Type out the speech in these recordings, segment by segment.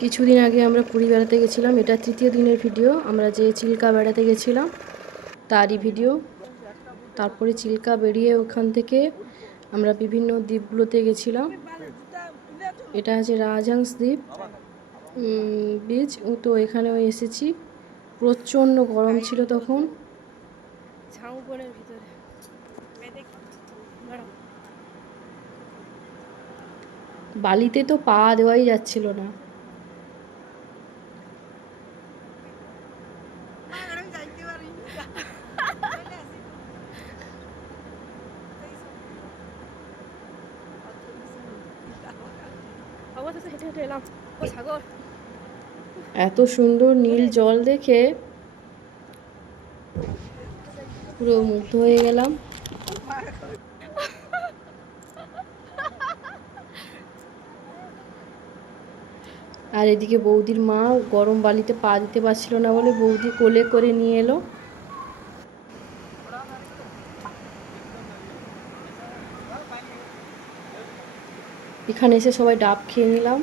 কিছুদিন আগে আমরা পুরী বেড়াতে গেছিলাম। এটা তৃতীয় দিনের ভিডিও। আমরা যে চিল্কা বেড়াতে গেছিলাম তারই ভিডিও। তারপরে চিল্কা বেরিয়ে ওখান থেকে আমরা বিভিন্ন দ্বীপগুলোতে গেছিলাম। এটা আছে রাজহাংস দ্বীপ বিচ। তো এখানেও এসেছি। প্রচণ্ড গরম ছিল তখন। ঝাউবনের ভিতরে বালিতে তো পা দেওয়াই যাচ্ছিল না। এত সুন্দর নীল জল দেখে পুরো মুগ্ধ হয়ে গেলাম। আর এদিকে বৌদির মা গরম বালিতে পা দিতে পারছিল না বলে বৌদি কোলে করে নিয়ে এলো। এখানে এসে সবাই ডাব খেয়ে নিলাম।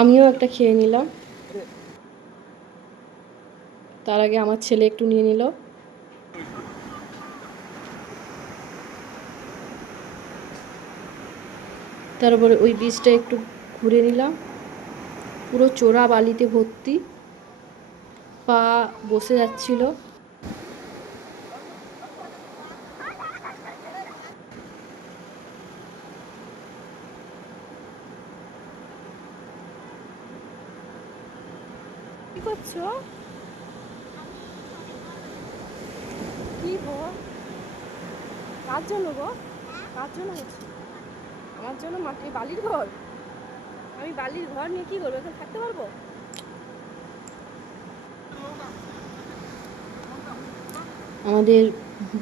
আমিও একটা খেয়ে নিলাম। তার আগে আমার ছেলে একটু নিয়ে নিল। তারপরে ওই বীজটা একটু ঘুরে নিলাম। পুরো চোরা বালিতে ভর্তি, পা বসে যাচ্ছিল। কি করছো? কি গো? কার জন্য গো? কার জন্য হচ্ছে? আমার জন্য? মাটি বালির ঘর? আমি বালির ঘর নিয়ে কি করবো? এখানে থাকতে পারবো? আমাদের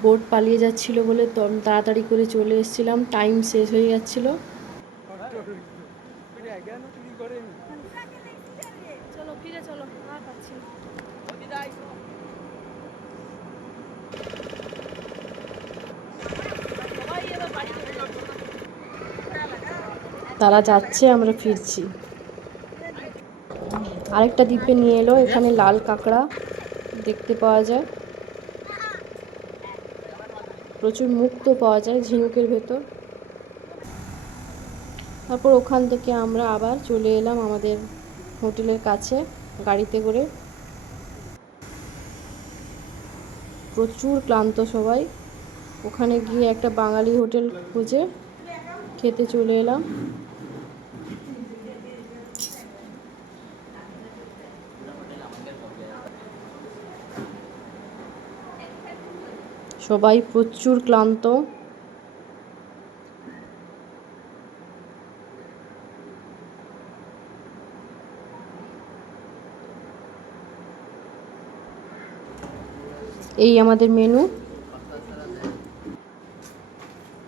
বোট পালিয়ে যাচ্ছিল বলে তাড়াতাড়ি করে চলে এসেছিলাম। টাইম শেষ হয়ে যাচ্ছিল। চলো ফিরে চলো, আর পাচ্ছি না। তারা যাচ্ছে, আমরা ফিরছি। আরেকটা দ্বীপে নিয়ে এলো। এখানে লাল কাঁকড়া দেখতে পাওয়া যায়, প্রচুর মুক্ত পাওয়া যায় ঝিনুকের ভেতর। তারপর ওখান থেকে আমরা আবার চলে এলাম আমাদের হোটেলের কাছে গাড়িতে করে। প্রচুর ক্লান্ত সবাই। ওখানে গিয়ে একটা বাঙালি হোটেল খুঁজে খেতে চলে এলাম। সবাই প্রচুর ক্লান্ত। এই আমাদের মেনু।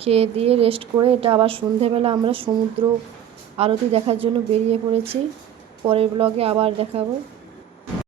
খেয়ে দিয়ে রেস্ট করে এটা আবার সন্ধেবেলা আমরা সমুদ্র আরতি দেখার জন্য বেরিয়ে পড়েছি। পরের ব্লগে আবার দেখাবো।